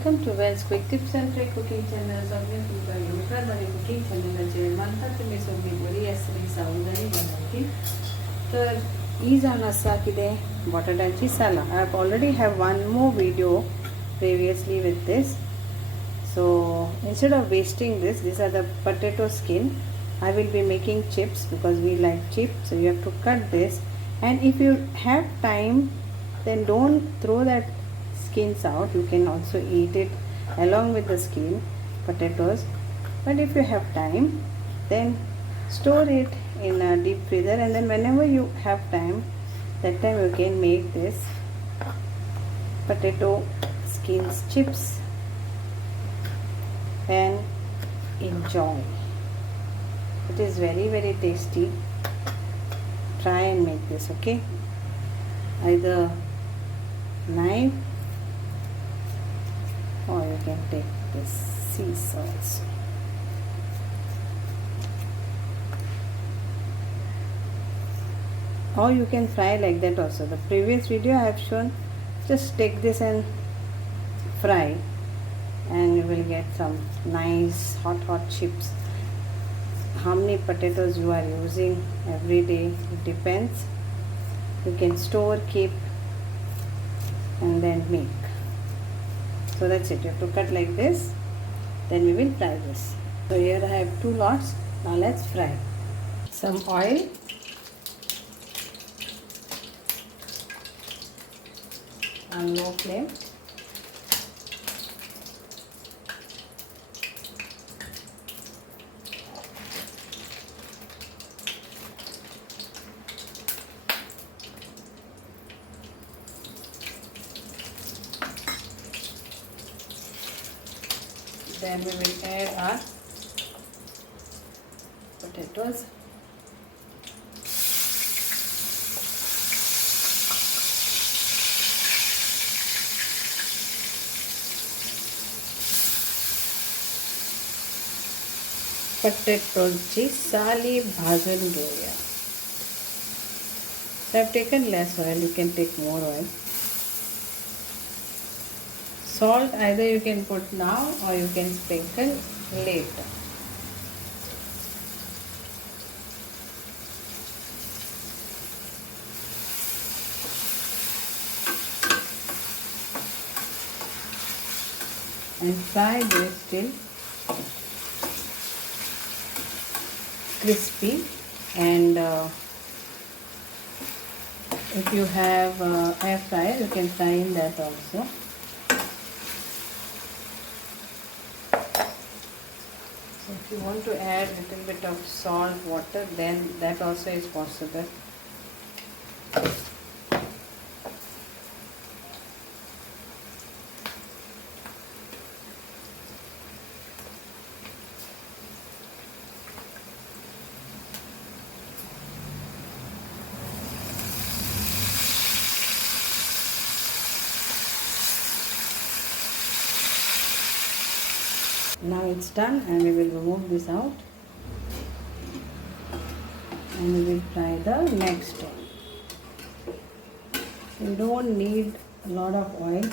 Welcome to Wells quick tips and trick cooking channel. सगळ्यांना तुमका योगा आणि कुकिंग चॅनलाचे म्हणतात तुम्ही सगळी बरी आसली सावधानी बनवली. तर ही जाण आसा कितें बटाट्याची सालां. I have already have one more video previously with this. So instead of wasting these are the potato skin. I will be making chips because we like chips. So you have to cut this, and if you have time, then don't throw that skins out. You can also eat it along with the skin potatoes. But if you have time, then store it in a deep freezer, and then whenever you have time, that time you can make this potato skins chips and enjoy. It is very tasty. Try and make this, okay? Either knife or you can take this sea salt. Or you can fry like that also. The previous video I have shown, just take this and fry, and you will get some nice hot chips. How many potatoes you are using every day, it depends. You can store, keep, and then make. So that's it. You have to cut like this, then we will fry this. So here I have 2 lots. Now let's fry. Some oil, on low flame. Then we will add our potatoes. पोटॅटोची साली भाजून घेऊया. So I have taken less oil. You can take more oil. Salt either you can put now or you can sprinkle later. And fry this till crispy. And if you have air fryer, you can fry in that also. If you want to add a little bit of salt water, then that also is possible. Now it's done, and we will remove this out, and we will fry the next one. You don't need a lot of oil.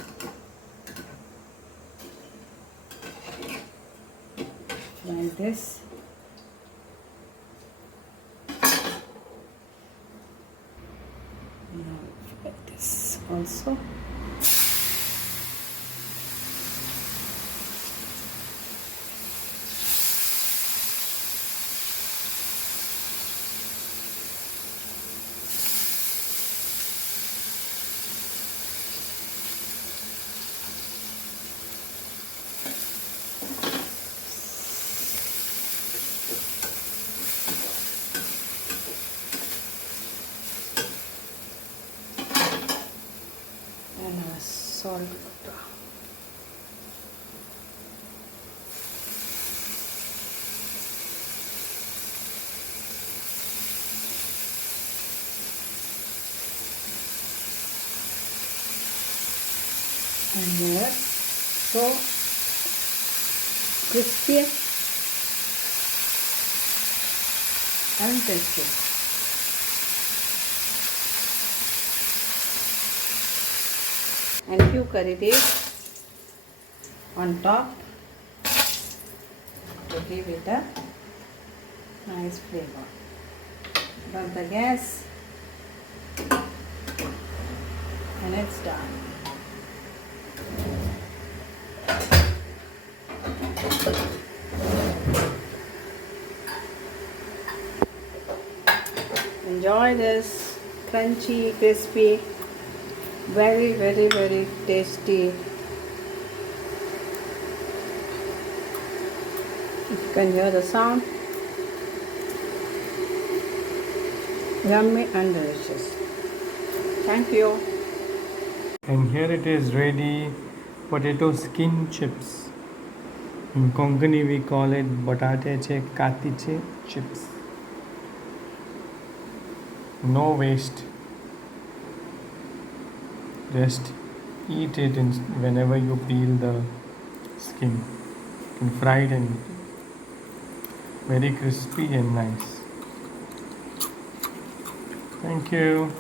Fry this. Now fry this also. And our salt water. And they are so crispy and tasty. And few curry leaves. on top to give it a nice flavor. Burn the gas and it's done. Enjoy this crunchy, crispy, very, very, very tasty. If you can hear the sound, yummy and delicious. Thank you. And here it is ready, potato skin chips. In Konkani we call it batateche katiche chips. No waste. Just eat it whenever you peel the skin. You can fry it and eat it. Very crispy and nice. Thank you.